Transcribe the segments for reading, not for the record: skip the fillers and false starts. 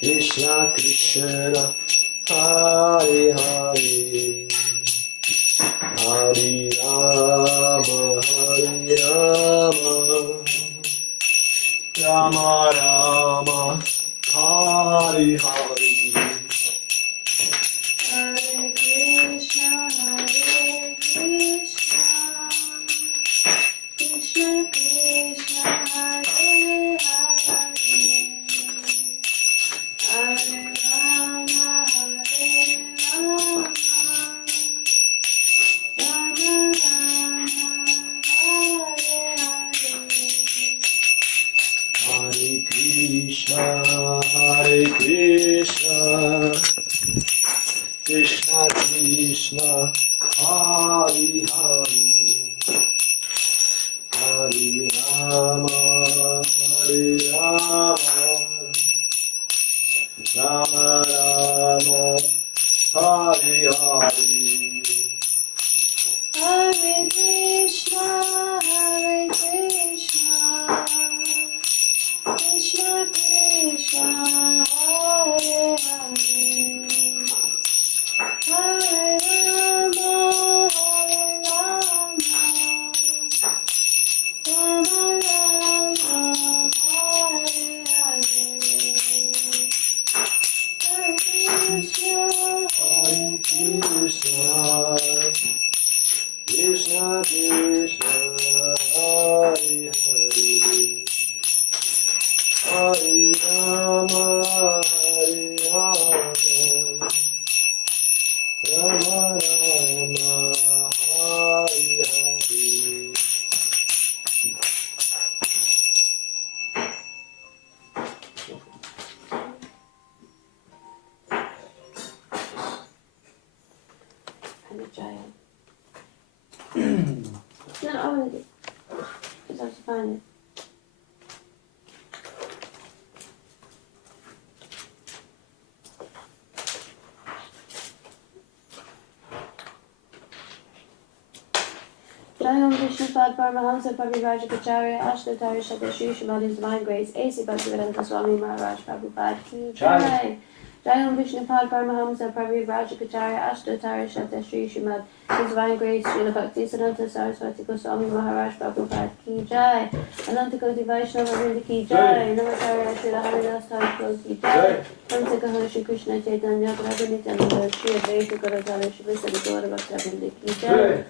Krishna Krishna Hare Hare Hare Rama Rama Rama Hare Hare Hare Krishna Krishna Krishna Hare Hare Hare Rama Rama Rama Hare Hare Hare Krishna Krishna Krishna Hare Hare Hare Rama Rama Rama Hare Hare Hare Krishna Krishna Krishna Hare Hare Hare Rama Rama Rama Hare Hare Hare Krishna Krishna Krishna Hare Hare Hare Rama Rama Rama Hare Hare Giant. No, I want it. Just have to find it. Jayam Vishnu Pad Paramahamsa Parivajapacharya Ashtatari Shata Shri Srimad His Divine Grace A.C. Bhaktivedanta Swami Maharaj Prabhupada Ki Jai. Jayam Vishnu Pad Paramahamsa Parivajapacharya Ashtatari Shata Shri Srimad His Divine Grace Srila Bhakti Siddhanta Saraswati Goswami Maharaj Prabhupada Ki Jai. Ananta Koti Vaishnava Vrinda Ki Jai. Namaskar Srila Haridas Thakur Ki Jai. Namsakaha Shri Krishna Chaitanya Prabhu Nityananda Shri Advaita Garadhara Shri Visadhara Bhaktivinoda Ki Jai.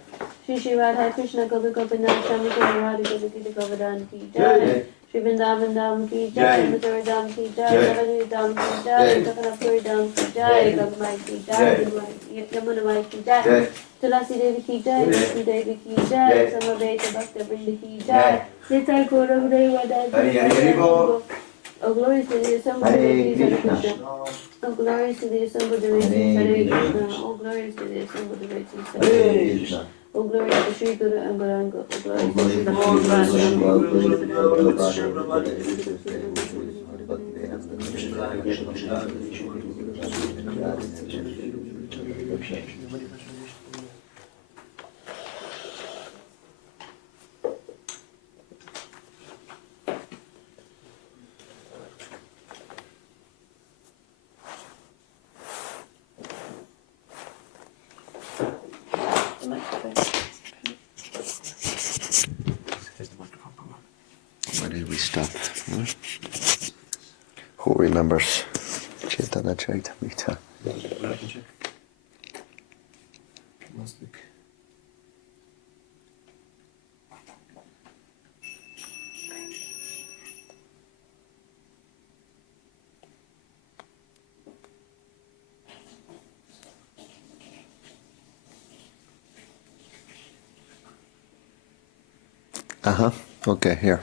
Shri Shri Radha Krishna Gopi Gopinath Shami Kumar Radha Gopi Gita Govardhan Ki Jai. Shri Vrindavan Dham Ki Jai. Mathura Dham Ki Jai. Navadvip Dham Ki Jai. Kakanapuri Dham Ki Jai. Gopamai Ki Jai. Yamunamai Ki Jai. Tulasi Devi Ki Jai. Vishnu Devi Ki Jai. Samaveta Bhakta Vrinda Ki Jai. Nitai Gaurav Deva Dai. Oh, glory to the assembled deities, Hare Krishna. Oh, glory to the assembled deities, Hare Krishna. Oh, glory to the assembled deities, Hare Krishna. Oh, glory to Shri Guru and Gauranga. Oh, glory to Shri Where did we stop? Who remembers? Chaitanya Charitamrita. Last week. Okay, here.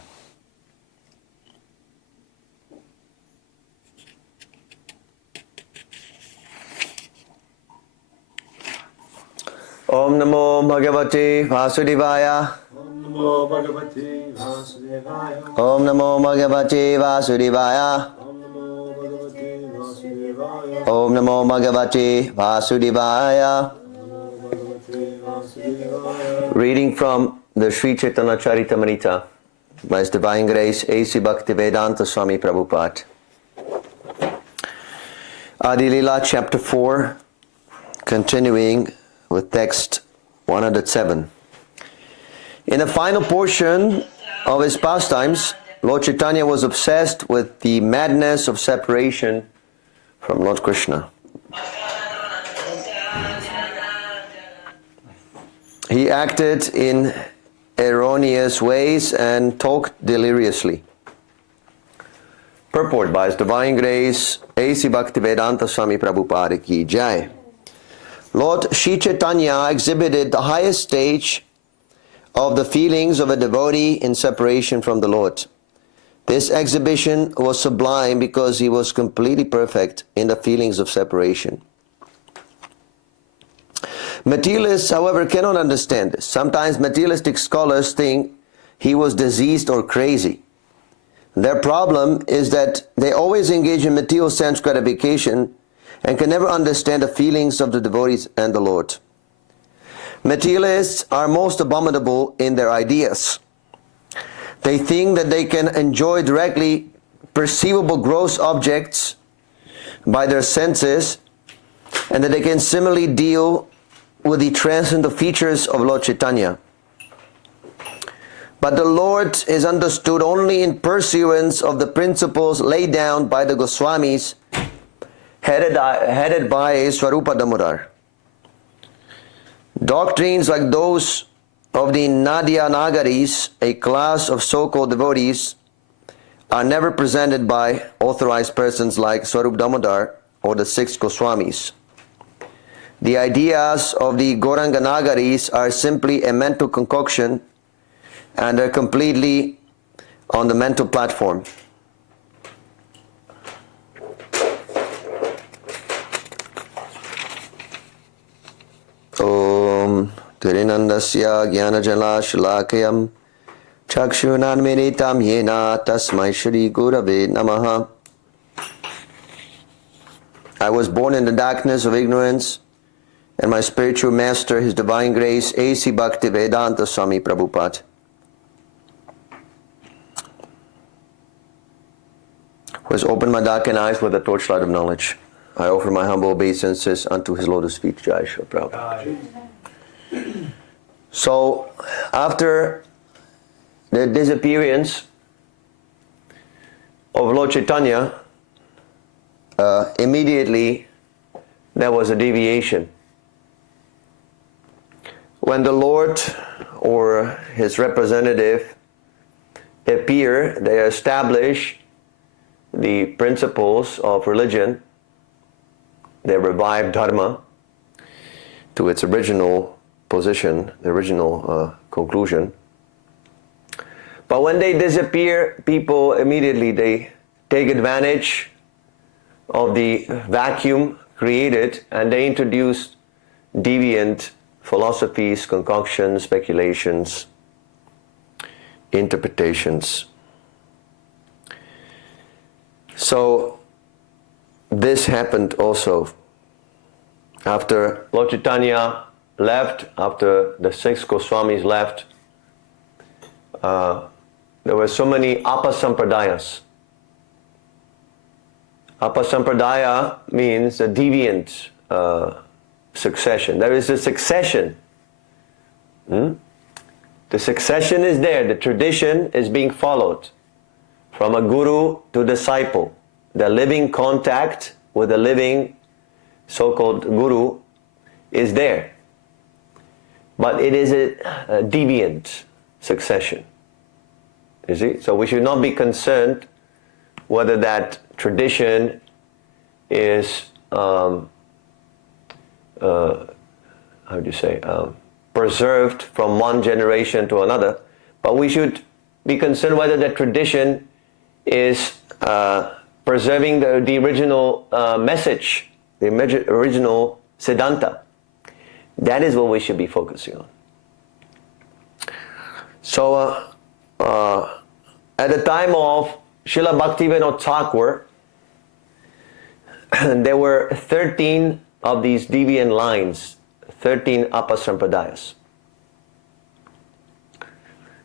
Om Namo Bhagavate Vasudevaya. Om Namo Bhagavate Vasudevaya. Om Namo Bhagavate Vasudevaya. Om Namo Bhagavate Vasudevaya. Om Namo Bhagavate Vasudevaya. Reading from the Sri Chaitanya Charitamrita by His Divine Grace A.C. Bhaktivedanta Swami Prabhupada. Adi Lila chapter 4, continuing with text 107. In the final portion of his pastimes, Lord Chaitanya was obsessed with the madness of separation from Lord Krishna. He acted in erroneous ways and talked deliriously. Purport by His Divine Grace, A.C. Bhaktivedanta Swami Prabhupada Ki Jai. Lord Shri Chaitanya exhibited the highest stage of the feelings of a devotee in separation from the Lord. This exhibition was sublime because he was completely perfect in the feelings of separation. Materialists, however, cannot understand this. Sometimes materialistic scholars think he was diseased or crazy. Their problem is that they always engage in material sense gratification and can never understand the feelings of the devotees and the Lord. Materialists are most abominable in their ideas. They think that they can enjoy directly perceivable gross objects by their senses and that they can similarly deal with the transcendental features of Lord Chaitanya. But the Lord is understood only in pursuance of the principles laid down by the Goswamis, headed by Swarupa Damodar. Doctrines like those of the Nadia Nagaris, a class of so-called devotees, are never presented by authorized persons like Swarup Damodar or the six Goswamis. The ideas of the Gauranga Nagaris are simply a mental concoction and are completely on the mental platform. Om Tirinandasya Jnanajala Shalakayam Chakshunanminitam Yena Tasmai Shri Gurave Namaha. I was born in the darkness of ignorance, and my spiritual master, His Divine Grace, A.C. Bhaktivedanta Swami Prabhupada, who has opened my darkened eyes with the torchlight of knowledge. I offer my humble obeisances unto His lotus feet. Jai Shri Prabhupada. So, after the disappearance of Lord Chaitanya, immediately there was a deviation. When the Lord or His representative appear, they establish the principles of religion. They revive Dharma to its original position, the original conclusion. But when they disappear, people immediately, they take advantage of the vacuum created and they introduce deviant philosophies, concoctions, speculations, interpretations. So this happened also after Lord Chaitanya left, after the six Goswamis left. There were so many apasampradayas. Apasampradaya means a deviant succession. There is a succession. The succession is there. The tradition is being followed from a guru to disciple. The living contact with the living so-called guru is there. But it is a deviant succession. You see? So we should not be concerned whether that tradition is preserved from one generation to another, but we should be concerned whether that tradition is preserving the original message, the original Siddhanta. That is what we should be focusing on. So at the time of Srila Bhaktivinoda Thakur, there were 13 of these deviant lines, 13 apasampradayas.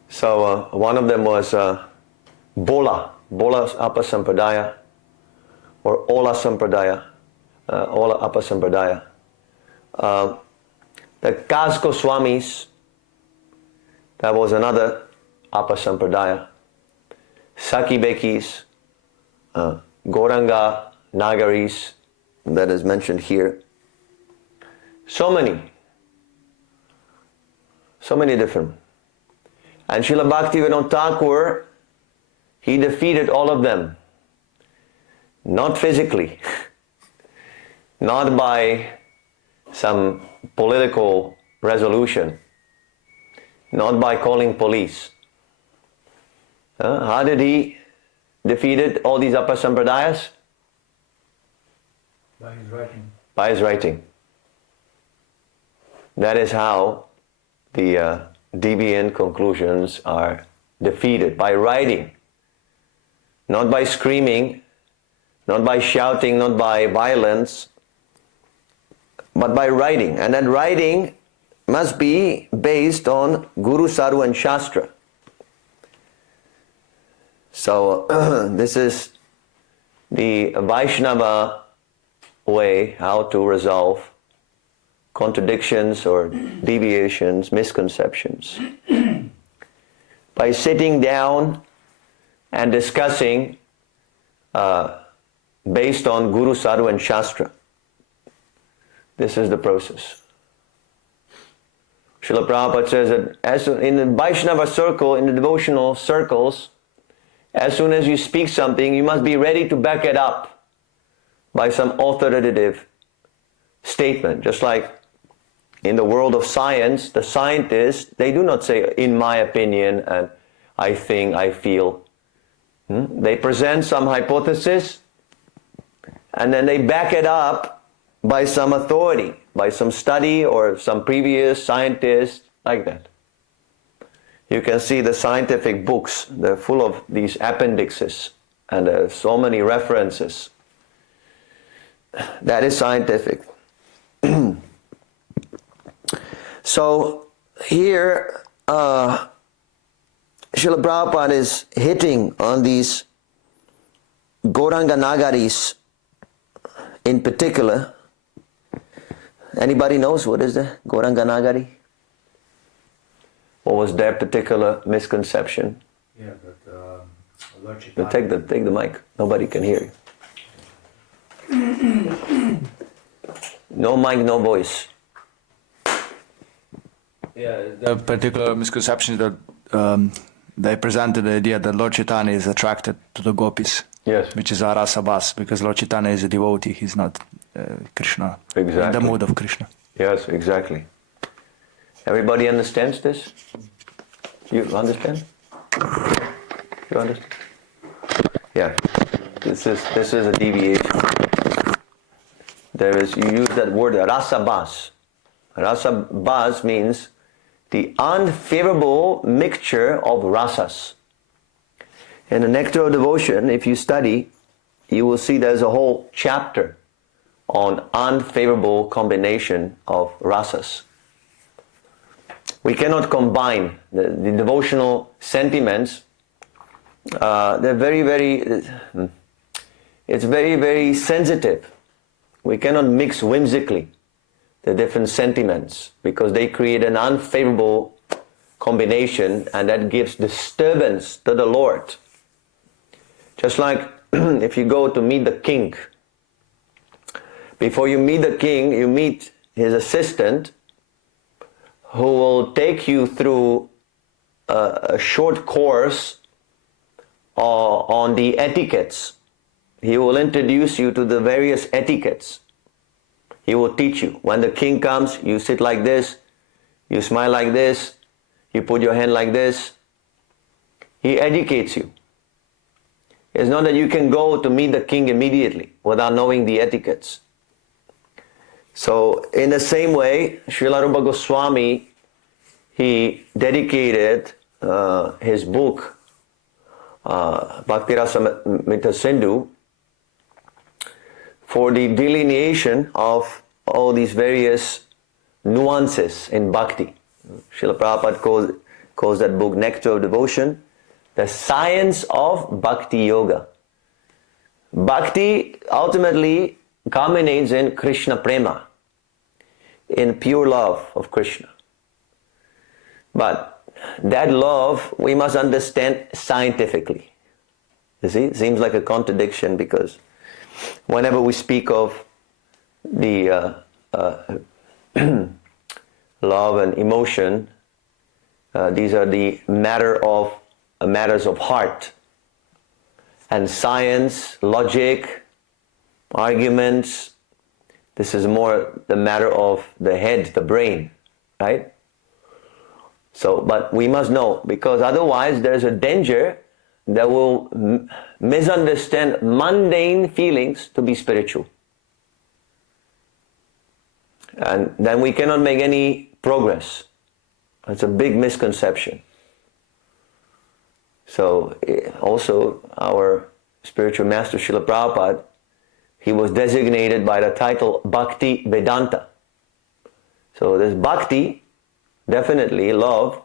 So one of them was Bola's apasampradaya or Ola Sampradaya. all Upper Sampradaya. The Kas Goswamis, that was another Upper Sampradaya. Saki Bekis, Gauranga Nagaris, that is mentioned here. So many different. And Srila Bhaktivinoda Thakur, he defeated all of them. Not physically, not by some political resolution, not by calling police. How did he defeat all these Upper Sampradayas? By his writing. By his writing. That is how the deviant conclusions are defeated, by writing. Not by screaming, not by shouting, not by violence, but by writing. And that writing must be based on Guru, Sadhu and Shastra. So this is the Vaishnava way how to resolve contradictions or deviations, misconceptions. By sitting down and discussing based on Guru, Sadhu and Shastra. This is the process. Srila Prabhupada says that in the Vaishnava circle, in the devotional circles, as soon as you speak something, you must be ready to back it up by some authoritative statement. Just like in the world of science, the scientists, they do not say, in my opinion, and I think, I feel. They present some hypothesis, and then they back it up by some authority, by some study or some previous scientist, like that. You can see the scientific books, they're full of these appendixes, and there are so many references. That is scientific. So here, Srila Prabhupada is hitting on these Gauranga Nagaris in particular. Anybody knows what is the Gauranga Nagari? What was their particular misconception? Yeah, but Lord Chaitanya. Take the mic. Nobody can hear you. No mic, no voice. Yeah, the particular misconception that they presented the idea that Lord Chaitanya is attracted to the gopis. Yes. Which is Arasa Bas, because Lord Chaitanya is a devotee, he's not Krishna. Exactly. In the mood of Krishna. Yes, exactly. Everybody understands this? You understand? You understand? Yeah. This is a deviation. You use that word rasabas. Rasabas means the unfavorable mixture of rasas. In the Nectar of Devotion, if you study, you will see there's a whole chapter on unfavorable combination of rasas. We cannot combine the devotional sentiments. They're it's very, very sensitive. We cannot mix whimsically the different sentiments because they create an unfavorable combination, and that gives disturbance to the Lord. Just like if you go to meet the king. Before you meet the king, you meet his assistant, who will take you through a short course on the etiquettes. He will introduce you to the various etiquettes. He will teach you. When the king comes, you sit like this, you smile like this, you put your hand like this. He educates you. It's not that you can go to meet the king immediately without knowing the etiquettes. So in the same way, Srila Rupa Goswami, he dedicated his book, Bhakti Rasamrita Sindhu, for the delineation of all these various nuances in bhakti. Srila Prabhupada calls that book Nectar of Devotion, the science of bhakti yoga. Bhakti ultimately culminates in Krishna prema, in pure love of Krishna. But that love we must understand scientifically. You see, it seems like a contradiction, because whenever we speak of the love and emotion, these are the matters of heart. And science, logic, arguments, this is more the matter of the head, the brain, right? So, but we must know, because otherwise there's a danger that will misunderstand mundane feelings to be spiritual. And then we cannot make any progress. It's a big misconception. So also our spiritual master Srila Prabhupada, he was designated by the title Bhakti Vedanta. So this bhakti, definitely love,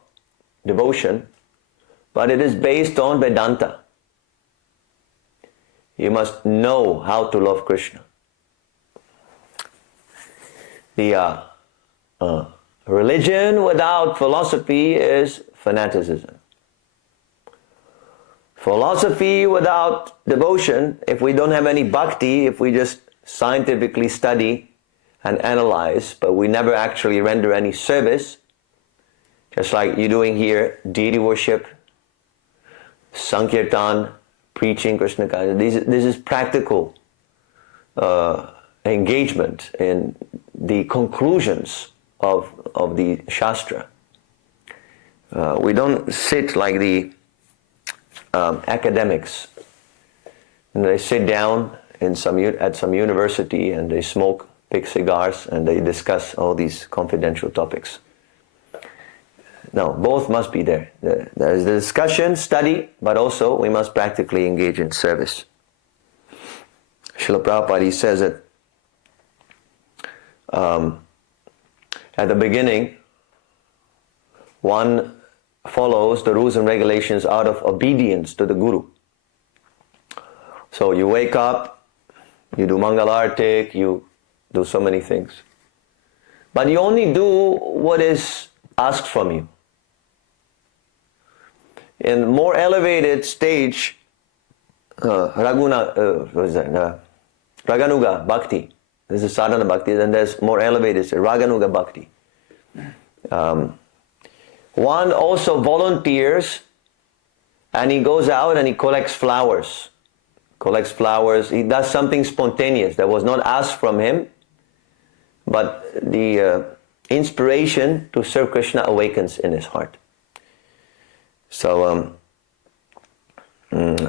devotion, but it is based on Vedanta. You must know how to love Krishna. The religion without philosophy is fanaticism. Philosophy without devotion, if we don't have any bhakti, if we just scientifically study and analyze, but we never actually render any service, just like you're doing here, deity worship, Sankirtan, preaching Krishna consciousness, this is practical engagement in the conclusions of the Shastra. We don't sit like the academics, and they sit down in at some university and they smoke big cigars and they discuss all these confidential topics. No, both must be there. There is the discussion, study, but also we must practically engage in service. Srila Prabhupada, he says that at the beginning, one follows the rules and regulations out of obedience to the Guru. So you wake up, you do Mangalartik, you do so many things. But you only do what is asked from you. In more elevated stage, Raganuga Bhakti, this is sadhana bhakti, then there's more elevated, Raganuga Bhakti. One also volunteers and he goes out and he collects flowers. He does something spontaneous that was not asked from him, but the inspiration to serve Krishna awakens in his heart. So these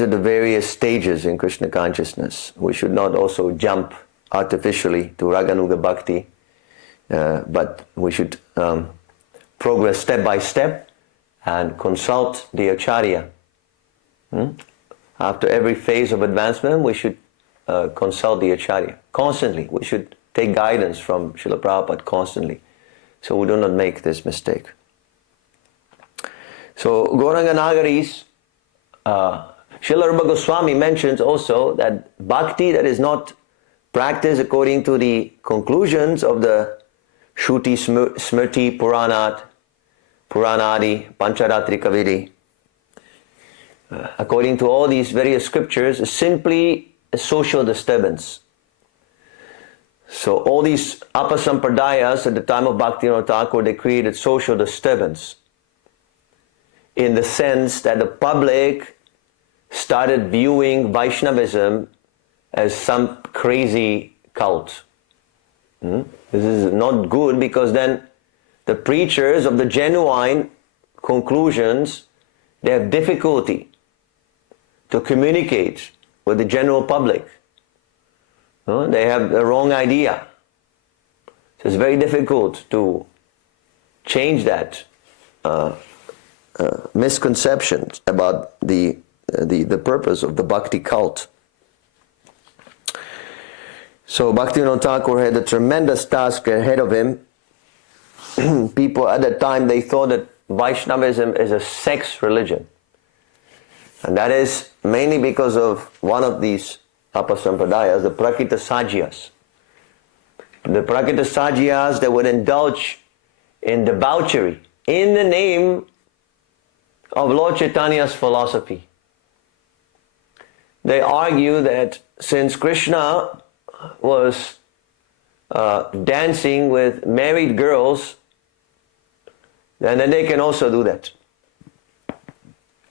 are the various stages in Krishna consciousness. We should not also jump artificially to Raganuga Bhakti, but we should progress step by step and consult the Acharya. After every phase of advancement, we should consult the Acharya. Constantly, we should take guidance from Srila Prabhupada constantly, so we do not make this mistake. So Gauranga Nagaris, Srila Rupa Goswami mentions also that bhakti that is not practiced according to the conclusions of the Shruti, Smriti, Puranadi, Pancharatrika Vidi, according to all these various scriptures, is simply a social disturbance. So all these Apasampradayas at the time of Bhaktivinoda Thakur, they created social disturbance in the sense that the public started viewing Vaishnavism as some crazy cult. This is not good, because then the preachers of the genuine conclusions, they have difficulty to communicate with the general public. They have the wrong idea. So it's very difficult to change that misconceptions about the purpose of the bhakti cult. So Bhaktivinoda Thakur had a tremendous task ahead of him. People at that time, they thought that Vaishnavism is a sex religion. And that is mainly because of one of these apasampradayas, the Prakita Sajias. The Prakita Sajias, they would indulge in debauchery in the name of Lord Chaitanya's philosophy. They argue that since Krishna was dancing with married girls, then they can also do that.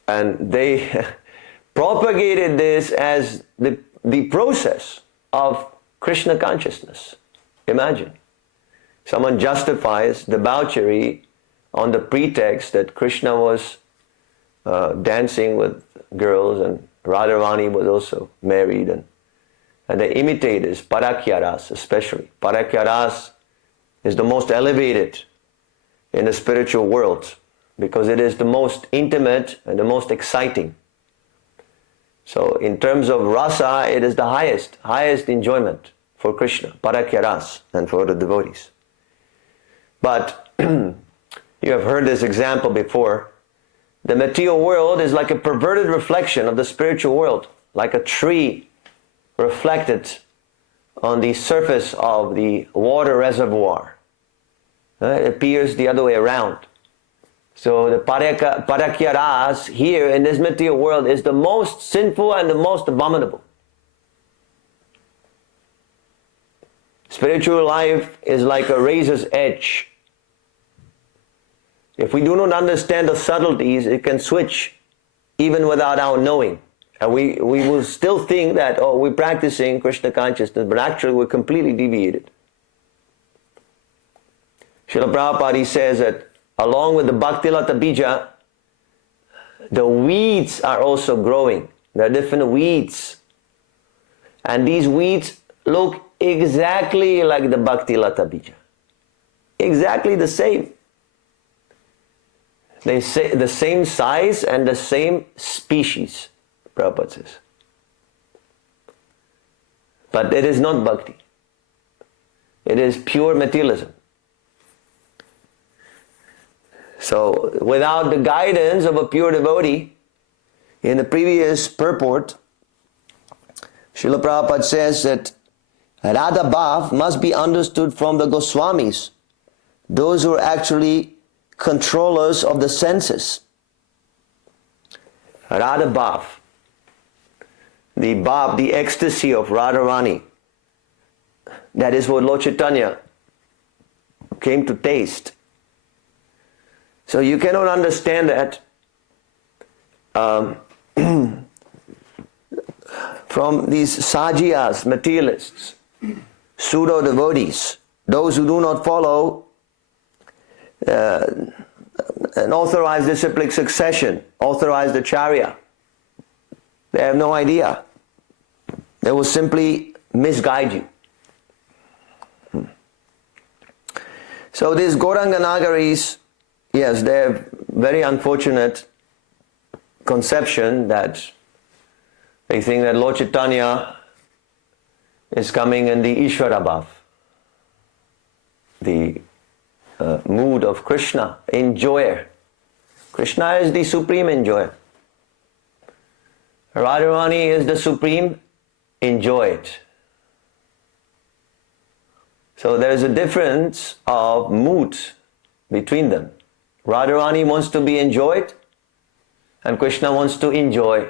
And they propagated this as the process of Krishna consciousness. Imagine. Someone justifies debauchery on the pretext that Krishna was dancing with girls and Radharani was also married, and they imitate this, Parakyaras especially. Parakyaras is the most elevated in the spiritual world because it is the most intimate and the most exciting. So in terms of rasa, it is the highest enjoyment for Krishna, Parakyaras, and for the devotees. But you have heard this example before. The material world is like a perverted reflection of the spiritual world, like a tree reflected on the surface of the water reservoir. It appears the other way around. So the parakyaras here in this material world is the most sinful and the most abominable. Spiritual life is like a razor's edge. If we do not understand the subtleties, it can switch even without our knowing. And we will still think that, oh, we're practicing Krishna consciousness, but actually we're completely deviated. Srila Prabhupada says that along with the Bhakti Lata Bija, the weeds are also growing. There are different weeds. And these weeds look exactly like the Bhakti Lata Bija. Exactly the same. They say the same size and the same species, Prabhupada says. But it is not bhakti. It is pure materialism. So without the guidance of a pure devotee, in the previous purport, Srila Prabhupada says that Radha Bhav must be understood from the Goswamis, those who are actually controllers of the senses. Radha Bhav, the ecstasy of Radharani, that is what Lord Chaitanya came to taste. So you cannot understand that from these sajiyas, materialists, pseudo devotees, those who do not follow an authorized disciplic succession, authorized acharya. They have no idea. They will simply misguide you. So these Gauranga Nagaris, yes, they have very unfortunate conception that they think that Lord Chaitanya is coming in the Ishvara Bhav, the mood of Krishna, enjoyer. Krishna is the supreme enjoyer. Radharani is the supreme enjoyed. So there is a difference of mood between them. Radharani wants to be enjoyed and Krishna wants to enjoy.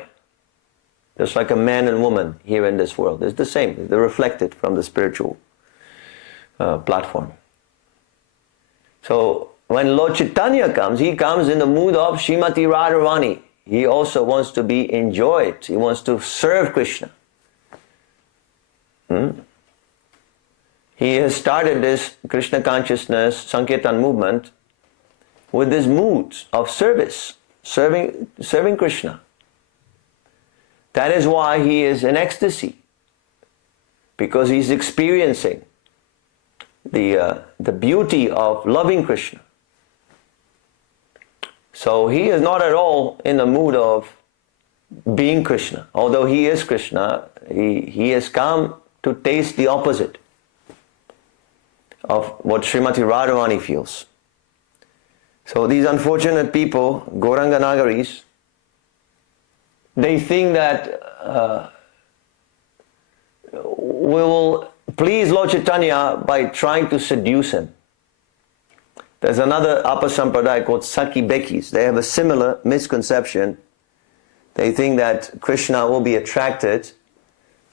Just like a man and woman here in this world. It's the same. They're reflected from the spiritual platform. So when Lord Chaitanya comes, he comes in the mood of Srimati Radharani. He also wants to be enjoyed. He wants to serve Krishna. He has started this Krishna consciousness Sankirtan movement with this mood of service, serving Krishna. That is why he is in ecstasy, because he's experiencing the beauty of loving Krishna. So he is not at all in the mood of being Krishna. Although he is Krishna, he has come to taste the opposite of what Srimati Radharani feels. So these unfortunate people, Gauranga Nagaris, they think that we will please Lord Chaitanya by trying to seduce him. There's another Apa Sampradaya called Saki Bekis. They have a similar misconception. They think that Krishna will be attracted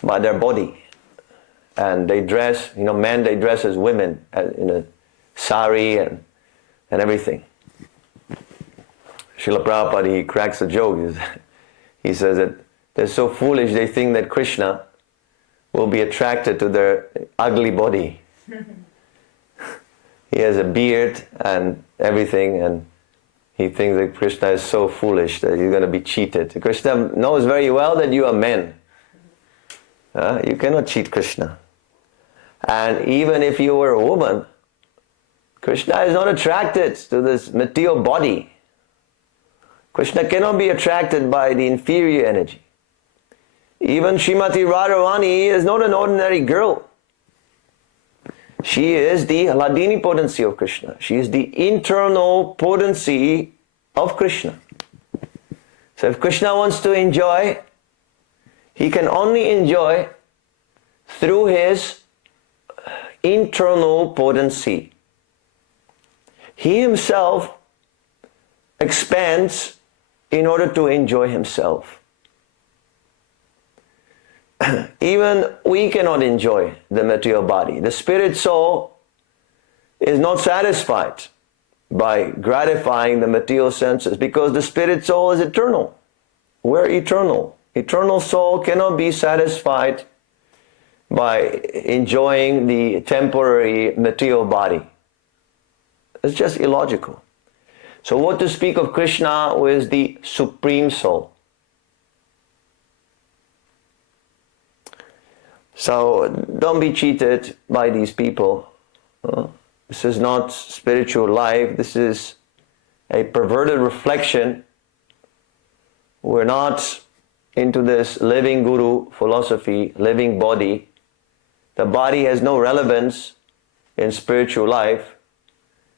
by their body. And they dress, men, they dress as women in a sari and everything. Srila Prabhupada, he cracks a joke. He says that they're so foolish, they think that Krishna will be attracted to their ugly body. He has a beard and everything, and he thinks that Krishna is so foolish that he's going to be cheated. Krishna knows very well that you are men. You cannot cheat Krishna. And even if you were a woman, Krishna is not attracted to this material body. Krishna cannot be attracted by the inferior energy. Even Srimati Radharani is not an ordinary girl. She is the Hladini potency of Krishna. She is the internal potency of Krishna. So if Krishna wants to enjoy, he can only enjoy through his internal potency. He himself expands in order to enjoy himself. Even we cannot enjoy the material body. The spirit soul is not satisfied by gratifying the material senses because the spirit soul is eternal. We're eternal. Eternal soul cannot be satisfied by enjoying the temporary material body. It's just illogical. So what to speak of Krishna, who is the supreme soul? So don't be cheated by these people. This is not spiritual life. This is a perverted reflection. We're not into this living guru philosophy, living body. The body has no relevance in spiritual life.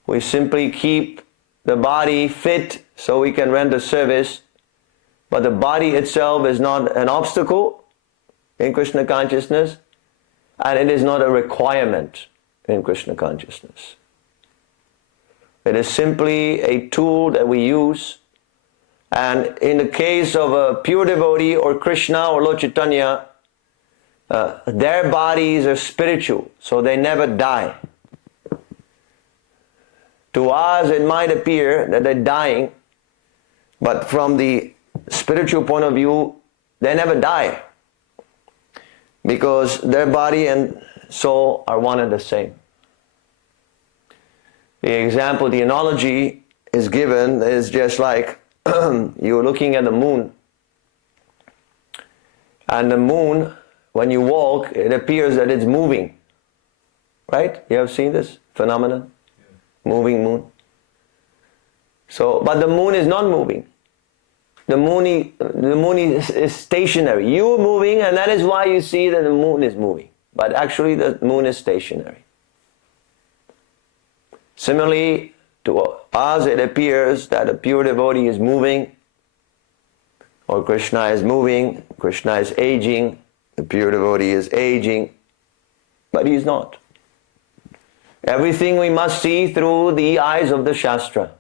We simply keep the body fit so we can render service, but the body itself is not an obstacle in Krishna consciousness, and it is not a requirement in Krishna consciousness. It is simply a tool that we use, and in the case of a pure devotee or Krishna or Lord Chaitanya, their bodies are spiritual, so they never die. To us it might appear that they're dying, but from the spiritual point of view, they never die. Because their body and soul are one and the same. The example, the analogy is given is just like you're looking at the moon. And the moon, when you walk, it appears that it's moving. Right? You have seen this phenomenon? Yeah. Moving moon. So, but the moon is not moving. The moon is stationary. You're moving, and that is why you see that the moon is moving. But actually the moon is stationary. Similarly, to us it appears that a pure devotee is moving, or Krishna is moving, Krishna is aging, the pure devotee is aging, but he is not. Everything we must see through the eyes of the Shastra.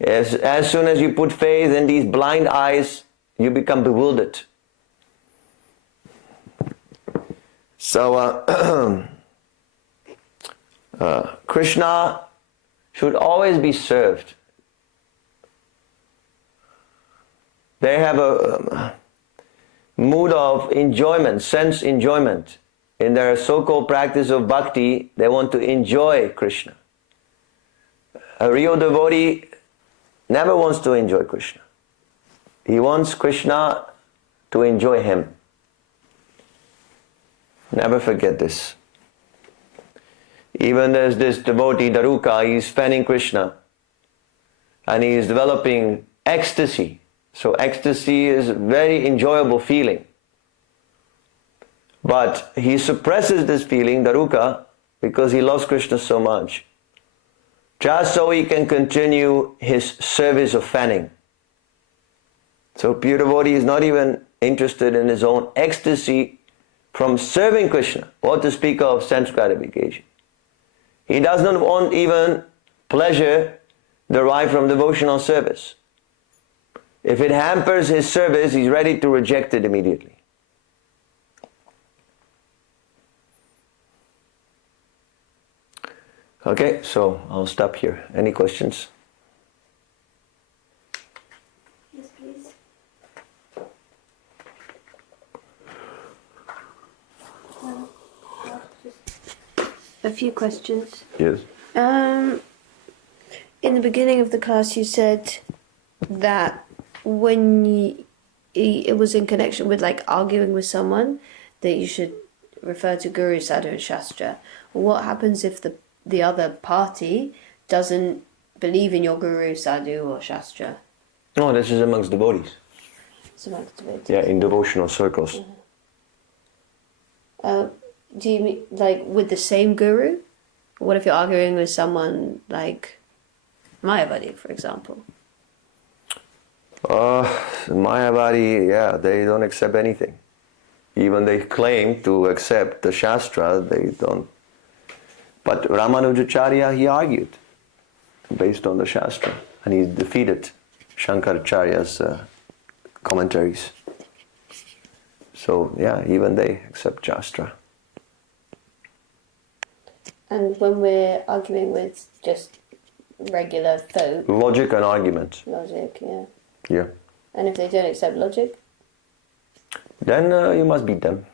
As soon as you put faith in these blind eyes, you become bewildered. So, Krishna should always be served. They have a mood of enjoyment, sense enjoyment. In their so-called practice of bhakti, they want to enjoy Krishna. A real devotee never wants to enjoy Krishna. He wants Krishna to enjoy him. Never forget this. Even there's this devotee, Daruka, he's fanning Krishna and he is developing ecstasy. So ecstasy is a very enjoyable feeling. But he suppresses this feeling, Daruka, because he loves Krishna so much. Just so he can continue his service of fanning. So pure devotee is not even interested in his own ecstasy from serving Krishna, what to speak of sense gratification. He does not want even pleasure derived from devotional service. If it hampers his service, he's ready to reject it immediately. Okay, so I'll stop here. Any questions? Yes, please. A few questions. Yes. In the beginning of the class, you said that when it was in connection with like arguing with someone, that you should refer to Guru, Sadhu, and Shastra. What happens if the other party doesn't believe in your Guru, Sadhu, or Shastra? No, this is amongst devotees. It's amongst devotees. Yeah, in devotional circles. Do you mean like with the same Guru? What if you're arguing with someone like Mayavadi, for example? Mayavadi, yeah, they don't accept anything. Even they claim to accept the Shastra, they don't. But Ramanujacharya, he argued based on the Shastra, and he defeated Shankaracharya's commentaries. So, yeah, even they accept Shastra. And when we're arguing with just regular folk, Logic and argument. logic, yeah. Yeah. And if they don't accept logic? Then you must beat them.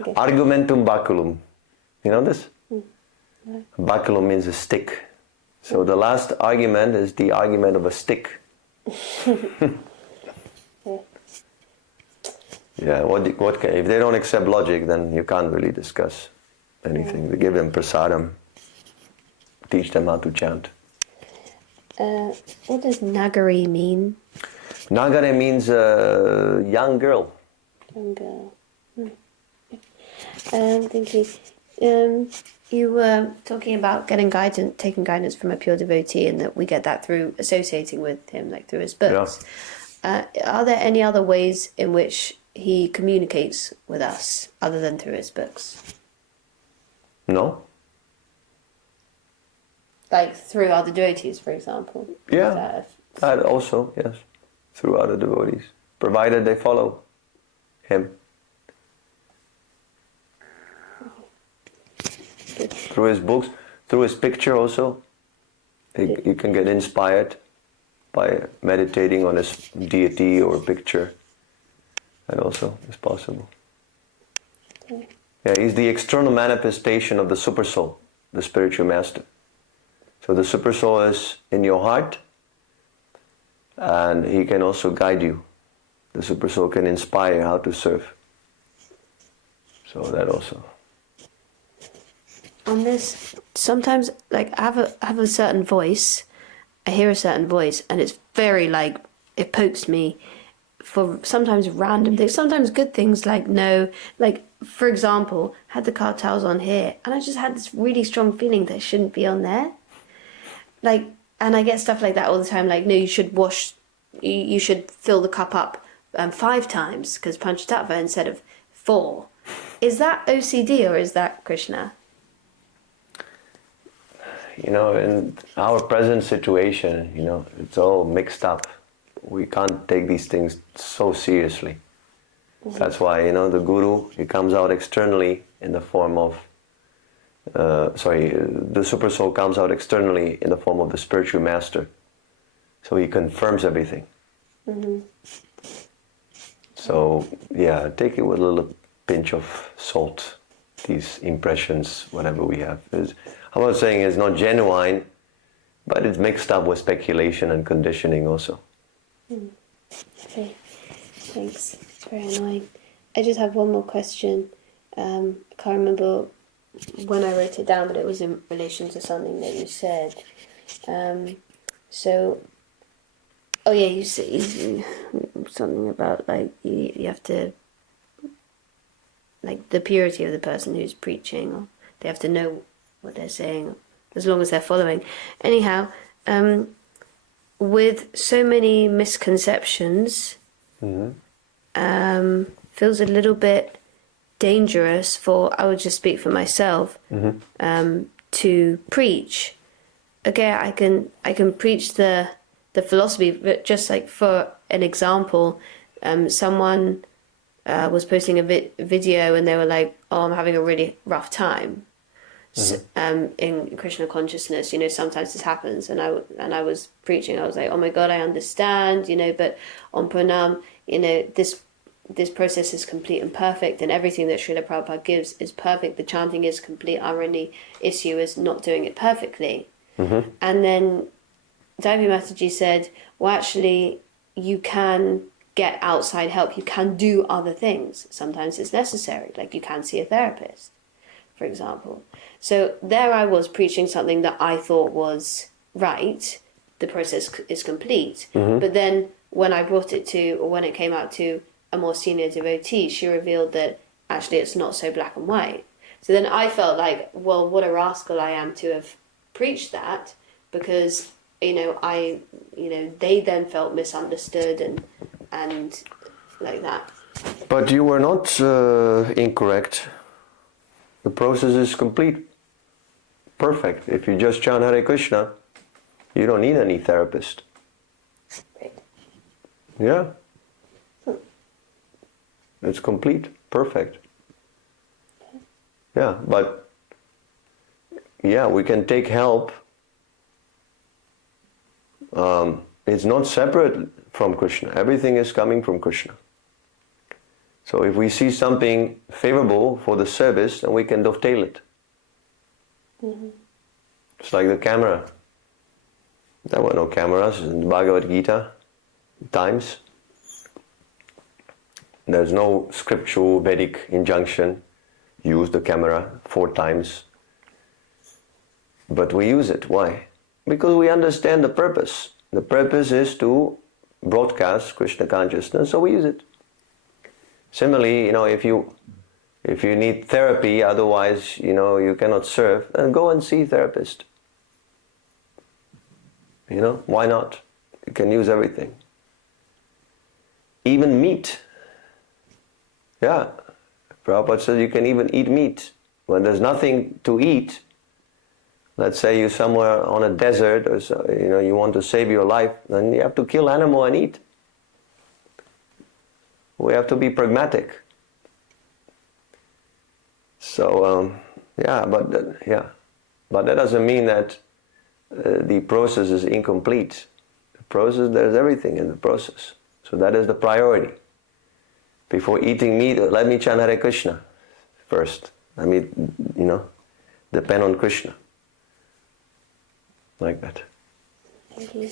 Okay. Argumentum baculum. You know this? No. Baculum means a stick. So the last argument is the argument of a stick. Yeah. Yeah, what can, if they don't accept logic, then you can't really discuss anything. They give them prasadam, teach them how to chant. What does Nagari mean? Nagare means young girl. Young girl. Thank you. You were talking about getting guidance, taking guidance from a pure devotee, and that we get that through associating with him, like through his books. Yeah. Are there any other ways in which he communicates with us other than through his books? No? Like through other devotees, for example? Yeah, that also, yes. Through other devotees, provided they follow him. Through his books, through his picture also. You can get inspired by meditating on his deity or picture. That also is possible. Okay. Yeah, he's the external manifestation of the Supersoul, the spiritual master. So the Supersoul is in your heart, and he can also guide you. The Supersoul can inspire how to serve. So that also. On this, sometimes like I have a certain voice, I hear a certain voice, and it's very like it pokes me for sometimes random things, sometimes good things like no, like for example, had the cartels on here, and I just had this really strong feeling that it shouldn't be on there. Like, and I get stuff like that all the time. Like, no, you should wash, you should fill the cup up 5 times because Panchatattva instead of 4. Is that OCD or is that Krishna? You know, in our present situation, you know, it's all mixed up. We can't take these things so seriously. Mm-hmm. That's why, you know, the Guru, he comes out externally in the form of, the Super Soul comes out externally in the form of the spiritual master. So he confirms everything. Mm-hmm. So, yeah, take it with a little pinch of salt, these impressions, whatever we have. I'm not saying it's not genuine, but it's mixed up with speculation and conditioning also. Okay, thanks. It's very annoying. I just have one more question. I can't remember when I wrote it down, but it was in relation to something that you said. You said something about like you have to, like the purity of the person who's preaching, or they have to know what they're saying, as long as they're following. Anyhow, with so many misconceptions, feels a little bit dangerous for, I would just speak for myself, to preach. Again, I can preach the philosophy, but just like for an example, someone was posting a video and they were like, "Oh, I'm having a really rough time." In Krishna consciousness, you know, sometimes this happens, and I was preaching. I was like, "Oh my God, I understand," you know, but on Pranam, you know, this process is complete and perfect, and everything that Srila Prabhupada gives is perfect. The chanting is complete. Our only issue is not doing it perfectly. And then Deviant Mataji said, well, actually, you can get outside help. You can do other things. Sometimes it's necessary, like you can see a therapist, for example. So there I was preaching something that I thought was right. The process is complete. But then when I brought it to, or when it came out to a more senior devotee, she revealed that actually it's not so black and white. So then I felt like, well, what a rascal I am to have preached that, because they then felt misunderstood and like that. But you were not incorrect. The process is complete, perfect. If you just chant Hare Krishna, you don't need any therapist. Right. Yeah. It's complete, perfect. Yeah, but yeah, we can take help. It's not separate from Krishna. Everything is coming from Krishna. So if we see something favorable for the service, then we can dovetail it. It's like the camera. There were no cameras in the Bhagavad Gita times. There's no scriptural Vedic injunction, use the camera 4 times. But we use it. Why? Because we understand the purpose. The purpose is to broadcast Krishna consciousness, so we use it. Similarly, if you need therapy, otherwise, you cannot serve, then go and see a therapist. Why not? You can use everything. Even meat. Yeah. Prabhupada says you can even eat meat. When there's nothing to eat, let's say you're somewhere on a desert, or you want to save your life, then you have to kill animal and eat. We have to be pragmatic. So but that doesn't mean that the process is incomplete. The process, there's everything in the process. So that is the priority. Before eating meat, let me chant Hare Krishna first. Let me, depend on Krishna. Like that. Thank you.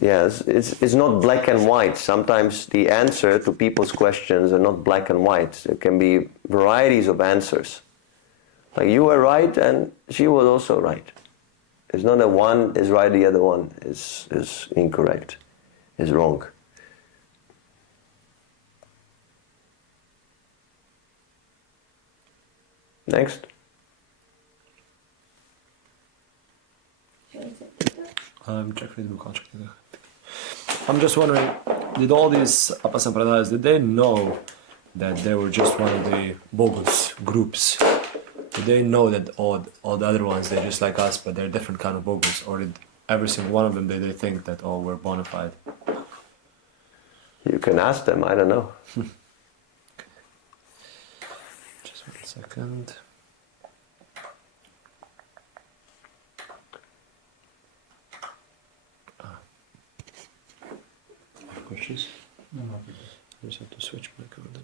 Yes, it's not black and white. Sometimes the answer to people's questions are not black and white. There can be varieties of answers. Like you were right and she was also right. It's not that one is right, the other one is incorrect, is wrong. Next. Check Facebook, I'll check it. I'm just wondering, did all these Apasampradayas, did they know that they were just one of the bogus groups? Did they know that all the other ones, they're just like us, but they're different kind of bogus? Or did every single one of them, did they think that all were bona fide? You can ask them, I don't know. Just 1 second. Questions? No. I just have to switch my code.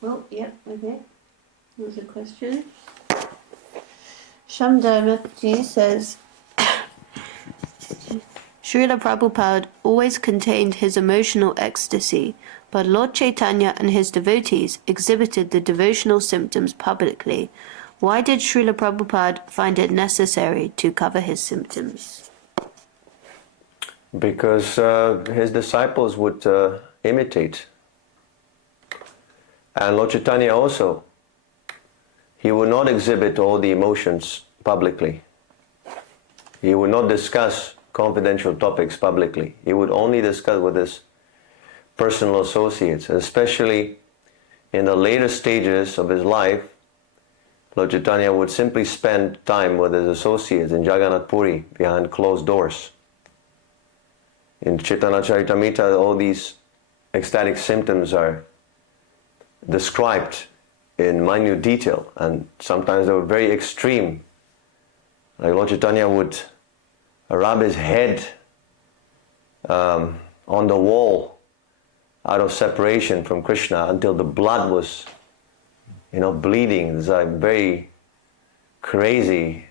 Well, okay. There's a question. Shamdharmati says, Srila Prabhupada always contained his emotional ecstasy, but Lord Chaitanya and his devotees exhibited the devotional symptoms publicly. Why did Srila Prabhupada find it necessary to cover his symptoms? Because his disciples would imitate And Lord Chaitanya also, he would not exhibit all the emotions publicly. He would not discuss confidential topics publicly. He would only discuss with his personal associates, especially in the later stages of his life. Lord Chaitanya would simply spend time with his associates in Jagannath Puri behind closed doors. In Chaitanya Charitamrita, all these ecstatic symptoms are described in minute detail, and sometimes they were very extreme. Like Lord Chaitanya would rub his head on the wall out of separation from Krishna until the blood was, bleeding. It's like very crazy.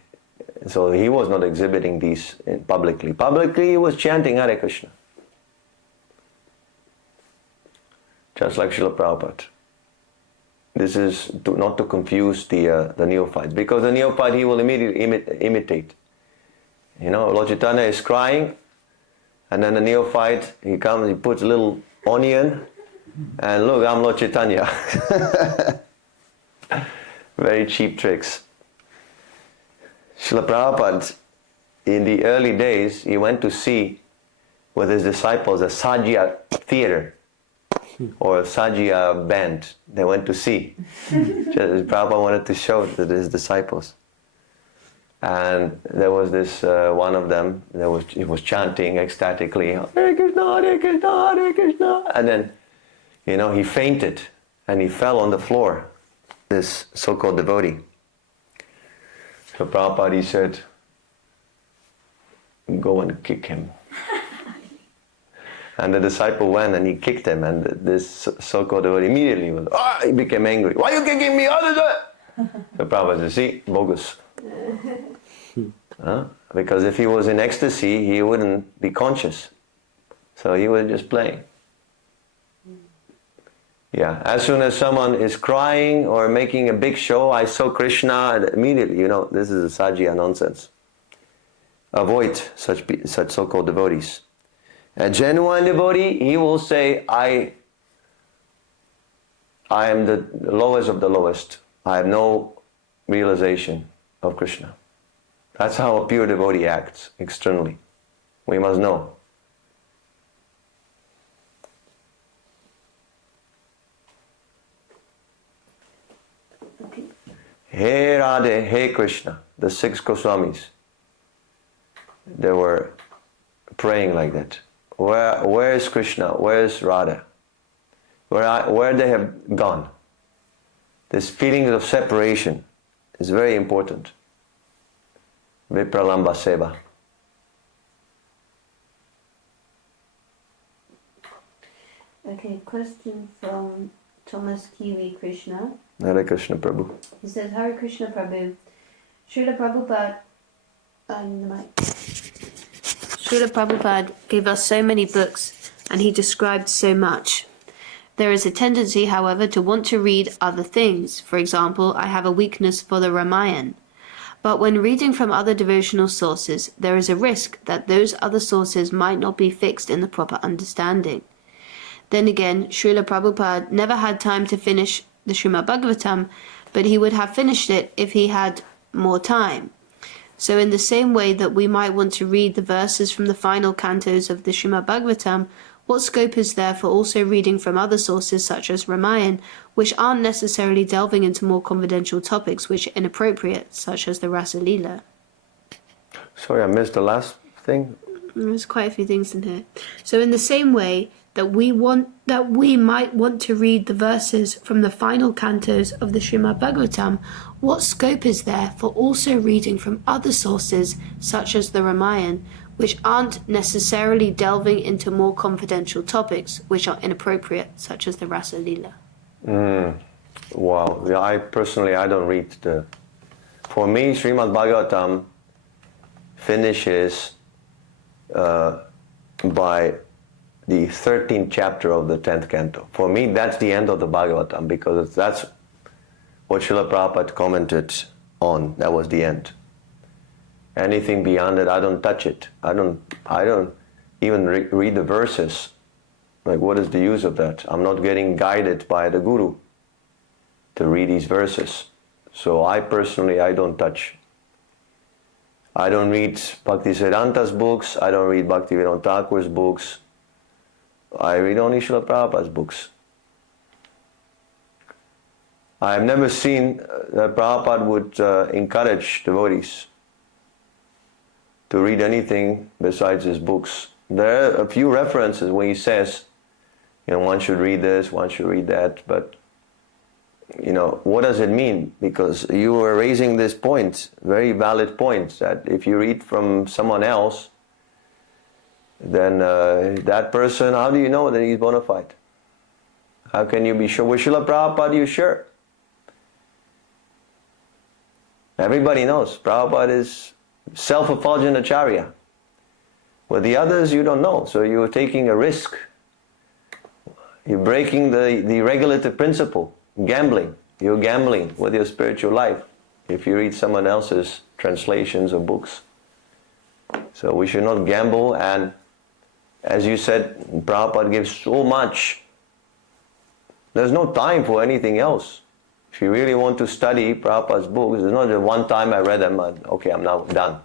So he was not exhibiting these publicly. Publicly he was chanting Hare Krishna. Just like Srila Prabhupada. This is not to confuse the neophytes, because the neophyte, he will immediately imitate. Lord Chaitanya is crying, and then the neophyte, he comes, he puts a little onion, and look, I'm Lord Chaitanya. Very cheap tricks. Srila Prabhupada, in the early days, he went to see with his disciples a Sajya theater or a Sajya band. They went to see. Prabhupada wanted to show it to his disciples. And there was this one of them, he was chanting ecstatically, Hare Krishna, Hare Krishna, Hare Krishna. And then, he fainted and he fell on the floor, this so-called devotee. So Prabhupada, he said, go and kick him. And the disciple went and he kicked him, and this so-called devotee immediately he became angry. Why are you kicking me? So Prabhupada said, see, bogus. Because if he was in ecstasy, he wouldn't be conscious. So he was just playing. Yeah, as soon as someone is crying or making a big show, I saw Krishna, and immediately, this is a Sajya nonsense. Avoid such so-called devotees. A genuine devotee, he will say, I am the lowest of the lowest. I have no realization of Krishna. That's how a pure devotee acts externally. We must know. Okay. Hey Radhe, hey Krishna, the 6 Goswamis, they were praying like that. Where is Krishna? Where is Radha? Where they have gone? This feeling of separation is very important. Vipralamba Seva. Okay, question from Thomas Kiwi Krishna. Hare Krishna Prabhu. He says, Hare Krishna Prabhu. Srila Prabhupada, Srila Prabhupada gave us so many books and he described so much. There is a tendency, however, to want to read other things. For example, I have a weakness for the Ramayana. But when reading from other devotional sources, there is a risk that those other sources might not be fixed in the proper understanding. Then again, Srila Prabhupada never had time to finish the Srimad Bhagavatam, but he would have finished it if he had more time. So in the same way that we might want to read the verses from the final cantos of the Srimad Bhagavatam, what scope is there for also reading from other sources such as Ramayana, which aren't necessarily delving into more confidential topics which are inappropriate, such as the Rasa Leela? Sorry, I missed the last thing. There's quite a few things in here. So in the same way that we might want to read the verses from the final cantos of the Srimad Bhagavatam, what scope is there for also reading from other sources such as the Ramayana, which aren't necessarily delving into more confidential topics which are inappropriate, such as the Rasa Leela? Wow, I don't read for me, Srimad Bhagavatam finishes by the 13th chapter of the 10th canto. For me, that's the end of the Bhagavatam, because that's what Srila Prabhupada commented on. That was the end. Anything beyond it, I don't touch it. I don't even read the verses. Like, what is the use of that? I'm not getting guided by the Guru. to read these verses. So I personally, I don't touch. I don't read Bhaktisiddhanta's books. I don't read Bhaktivinoda Thakur's books. I read only Srila Prabhupada's books. I have never seen that Prabhupada would encourage devotees to read anything besides his books. There are a few references where he says, one should read this, one should read that, but what does it mean? Because you were raising this point, very valid point, that if you read from someone else, then that person, how do you know that he's bona fide? How can you be sure? With Srila Prabhupada, you're sure. Everybody knows Prabhupada is self-effulgent acharya. With the others, you don't know, so you're taking a risk. You're breaking the regulative principle. Gambling. You're gambling with your spiritual life if you read someone else's translations of books. So we should not gamble, and as you said, Prabhupada gives so much. There's no time for anything else. If you really want to study Prabhupada's books, it's not just one time I read them and okay, I'm now done.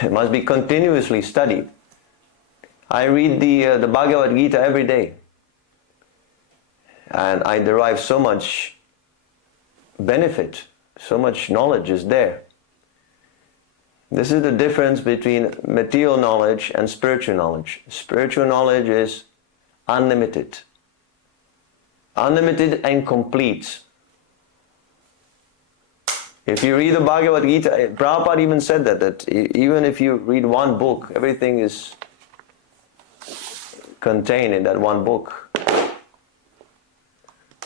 It must be continuously studied. I read the Bhagavad Gita every day. And I derive so much benefit, so much knowledge is there. This is the difference between material knowledge and spiritual knowledge. Spiritual knowledge is unlimited. Unlimited and complete. If you read the Bhagavad Gita, Prabhupada even said that even if you read one book, everything is contained in that one book.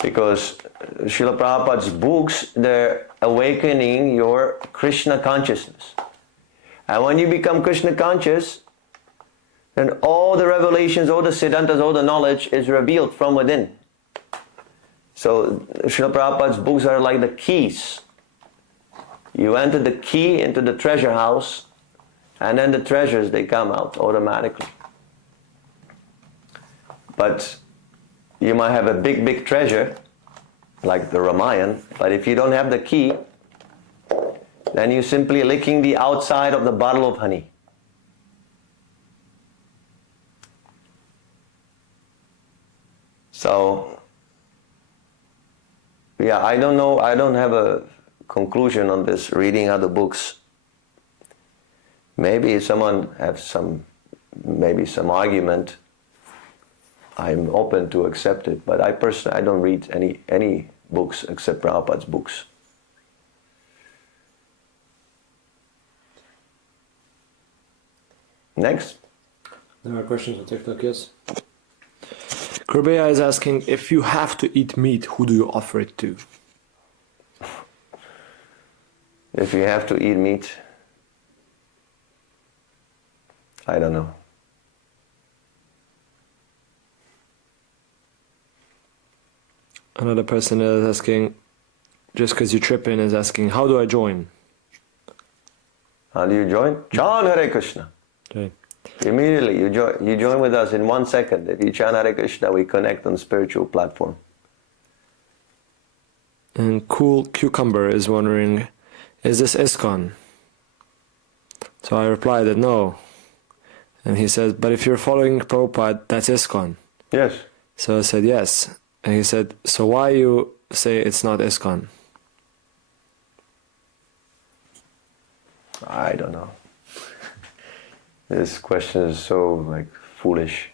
Because Srila Prabhupada's books, they're awakening your Krishna consciousness. And when you become Krishna conscious, then all the revelations, all the siddhantas, all the knowledge is revealed from within. So Srila Prabhupada's books are like the keys. You enter the key into the treasure house, and then the treasures, they come out automatically. But you might have a big, big treasure, like the Ramayana, but if you don't have the key, then you're simply licking the outside of the bottle of honey. So, yeah, I don't know, I don't have a conclusion on this, reading other books. Maybe someone has some argument. I'm open to accept it, but I personally, I don't read any books except Prabhupada's books. Next. There are questions on TikTok, yes? Kurbeya is asking, if you have to eat meat, who do you offer it to? If you have to eat meat, I don't know. Another person is asking, just because you trip in, is asking, how do I join? How do you join? Chant Hare Krishna. Okay. Immediately, you join with us in 1 second. If you chant Hare Krishna, we connect on spiritual platform. And Cool Cucumber is wondering, is this ISKCON? So I replied that no. And he said, but if you're following Prabhupada, that's ISKCON. Yes. So I said, yes. And he said, so why you say it's not ISKCON? I don't know. This question is so foolish.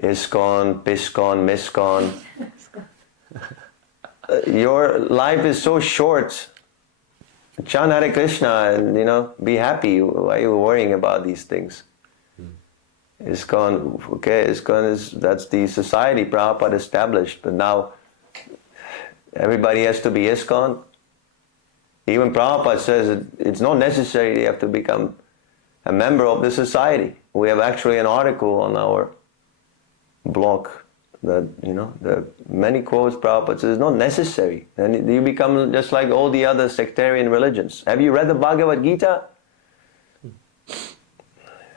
ISKCON, PISKCON, MISKCON. Your life is so short. Chant Hare Krishna and be happy. Why are you worrying about these things? ISKCON, okay, ISKCON that's the society Prabhupada established, but now everybody has to be ISKCON. Even Prabhupada says it's not necessary you have to become a member of the society. We have actually an article on our blog that, there are many quotes Prabhupada says it's not necessary. And you become just like all the other sectarian religions. Have you read the Bhagavad Gita?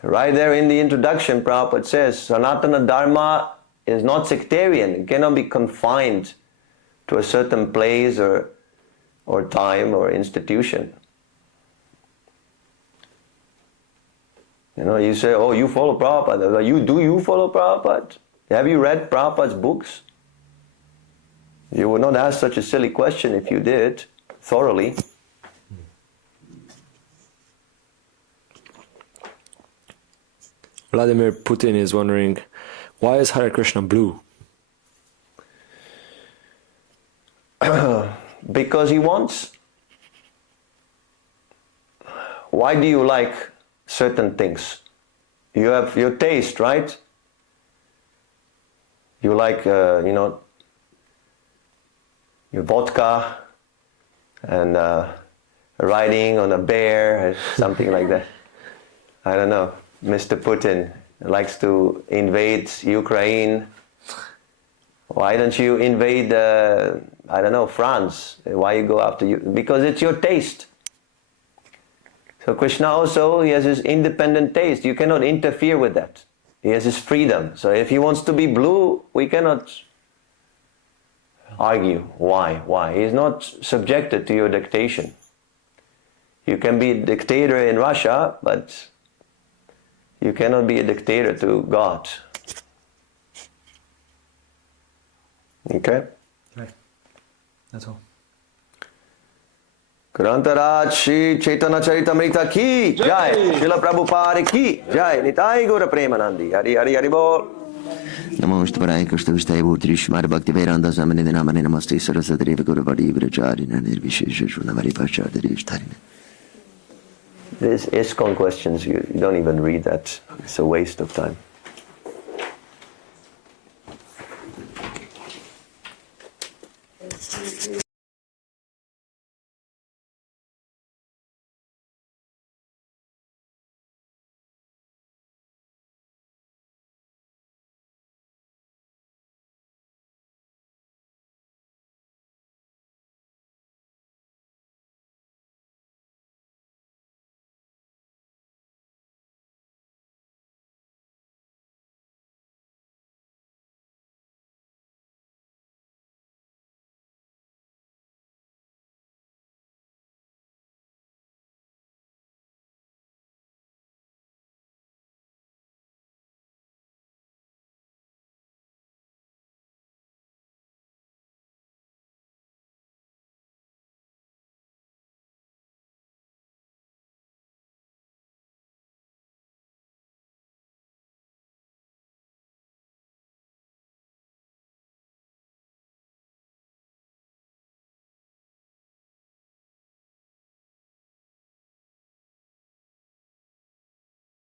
Right there in the introduction, Prabhupada says, Sanatana Dharma is not sectarian. It cannot be confined to a certain place or time or institution. You know, you say, oh, you follow Prabhupada. Do you follow Prabhupada? Have you read Prabhupada's books? You would not ask such a silly question if you did thoroughly. Vladimir Putin is wondering, why is Hare Krishna blue? Because he wants. Why do you like certain things? You have your taste, right? You like, your vodka and riding on a bear or something like that. I don't know. Mr. Putin likes to invade Ukraine. Why don't you invade, France? Why you go after you? Because it's your taste. So Krishna also, he has his independent taste. You cannot interfere with that. He has his freedom. So if he wants to be blue, we cannot argue. Why? He is not subjected to your dictation. You can be a dictator in Russia, but you cannot be a dictator to God. Okay? Right. That's all. Grantaraj Shri Chaitanya Charitamrita ki Jai, Srila Prabhupada ki Jai, Nitai Gaura Premanandi, Hari Hari Hari Bol. Namo Vishnupadaya Krishna Vishtai Bhutri Shmara Bhakti Vedanta Samanidhi Namani Namaste Saraswati Deva Guru Vadi Vracharina Nirvishesha Shunamari Pachadari Ishtarina. These ISKCON questions, you don't even read that. It's a waste of time.